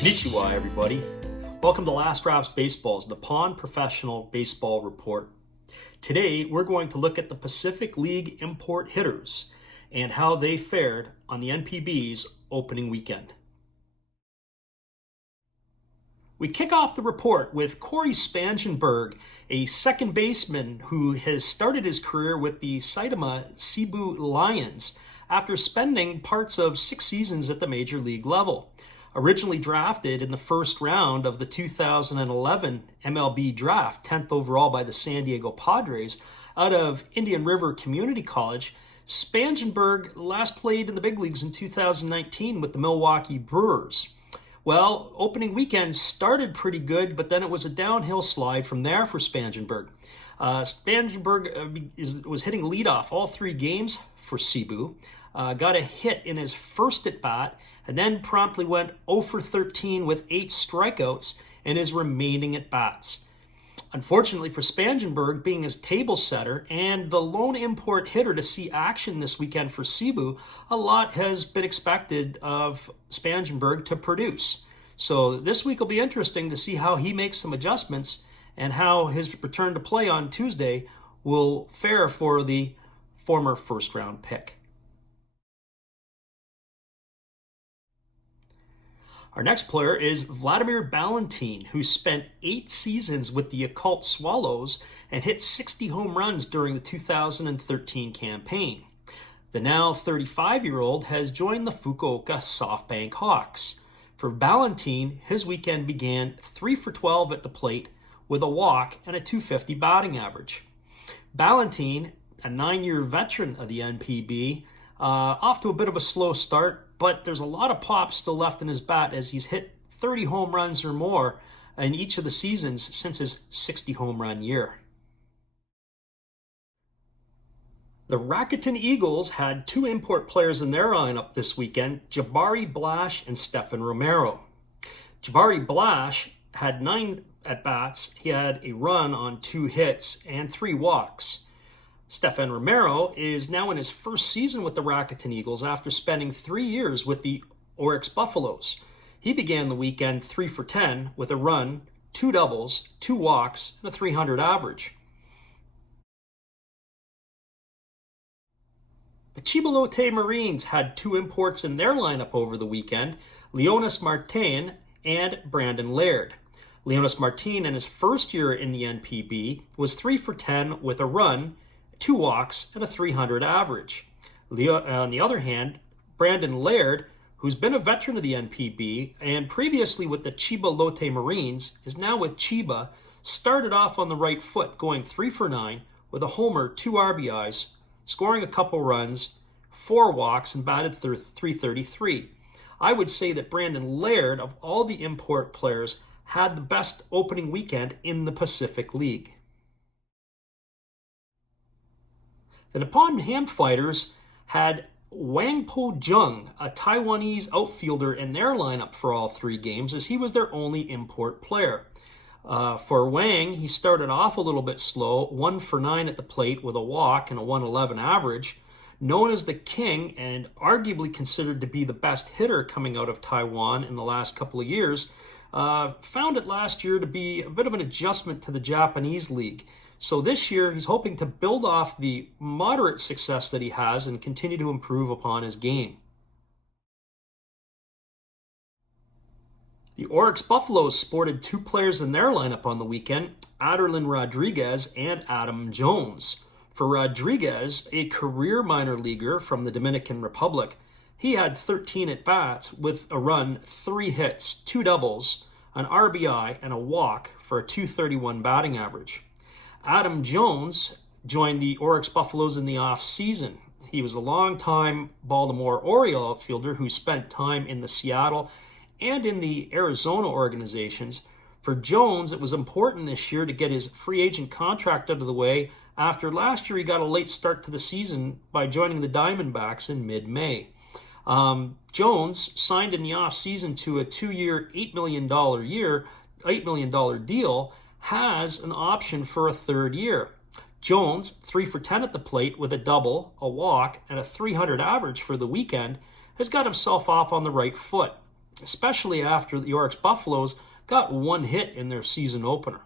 Konnichiwa, everybody. Welcome to Last Drops Baseball's Nippon Professional Baseball Report. Today, we're going to look at the Pacific League import hitters and how they fared on the NPB's opening weekend. We kick off the report with Corey Spangenberg, a second baseman who has started his career with the Saitama Cebu Lions after spending parts of 6 seasons at the major league level. Originally drafted in the first round of the 2011 MLB draft, 10th overall by the San Diego Padres, out of Indian River Community College, Spangenberg last played in the big leagues in 2019 with the Milwaukee Brewers. Well, opening weekend started pretty good, but then it was a downhill slide from there for Spangenberg. Spangenberg was hitting leadoff all 3 games for Cebu, got a hit in his first at-bat, and then promptly went 0 for 13 with 8 strikeouts in his remaining at-bats. Unfortunately for Spangenberg, being his table setter and the lone import hitter to see action this weekend for Cebu, a lot has been expected of Spangenberg to produce. So this week will be interesting to see how he makes some adjustments and how his return to play on Tuesday will fare for the former first-round pick. Our next player is Vladimir Valentin, who spent 8 seasons with the Occult Swallows and hit 60 home runs during the 2013 campaign. The now 35-year-old has joined the Fukuoka SoftBank Hawks. For Valentin, his weekend began 3 for 12 at the plate with a walk and a .250 batting average. Valentin, a 9-year veteran of the NPB, off to a bit of a slow start, but there's a lot of pop still left in his bat as he's hit 30 home runs or more in each of the seasons since his 60 home run year. The Rakuten Eagles had 2 import players in their lineup this weekend, Jabari Blash and Stefan Romero. Jabari Blash had 9 at-bats. He had a run on 2 hits and 3 walks. Stefan Romero is now in his first season with the Rakuten Eagles after spending 3 years with the Oryx Buffaloes. He began the weekend 3 for 10 with a run, 2 doubles, 2 walks, and a .300 average. The Chibalote Marines had 2 imports in their lineup over the weekend, Leonis Martin and Brandon Laird. Leonis Martin in his first year in the NPB was 3 for 10 with a run, 2 walks, and a .300 average. On the other hand, Brandon Laird, who's been a veteran of the NPB and previously with the Chiba Lotte Marines, is now with Chiba, started off on the right foot, going 3 for 9 with a homer, 2 RBIs, scoring a couple runs, 4 walks, and batted .333. I would say that Brandon Laird, of all the import players, had the best opening weekend in the Pacific League. The Nippon-Ham fighters had Wang Po-Jung, a Taiwanese outfielder, in their lineup for all 3 games, as he was their only import player. For Wang, he started off a little bit slow, 1 for 9 at the plate with a walk and a 111 average. Known as the King and arguably considered to be the best hitter coming out of Taiwan in the last couple of years, found it last year to be a bit of an adjustment to the Japanese league. So this year, he's hoping to build off the moderate success that he has and continue to improve upon his game. The Oryx Buffaloes sported 2 players in their lineup on the weekend, Aderlin Rodriguez and Adam Jones. For Rodriguez, a career minor leaguer from the Dominican Republic, he had 13 at-bats with a run, 3 hits, 2 doubles, an RBI, and a walk for a .231 batting average. Adam Jones joined the Oryx Buffaloes in the off-season. He was a long-time Baltimore Oriole outfielder who spent time in the Seattle and in the Arizona organizations. For Jones, it was important this year to get his free agent contract out of the way after last year he got a late start to the season by joining the Diamondbacks in mid-May. Jones signed in the off-season to a 2-year, $8 million deal, has an option for a 3rd year. Jones, 3 for 10 at the plate with a double, a walk, and a .300 average for the weekend, has got himself off on the right foot, especially after the York's Buffaloes got 1 hit in their season opener.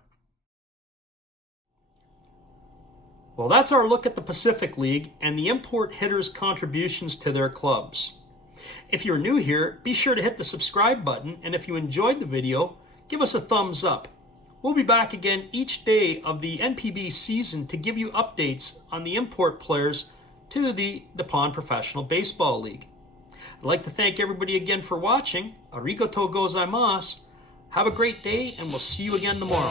Well, that's our look at the Pacific League and the import hitters' contributions to their clubs. If you're new here, be sure to hit the subscribe button, and if you enjoyed the video, give us a thumbs up. We'll be back again each day of the NPB season to give you updates on the import players to the Nippon Professional Baseball League. I'd like to thank everybody again for watching. Arigatou gozaimasu. Have a great day, and we'll see you again tomorrow.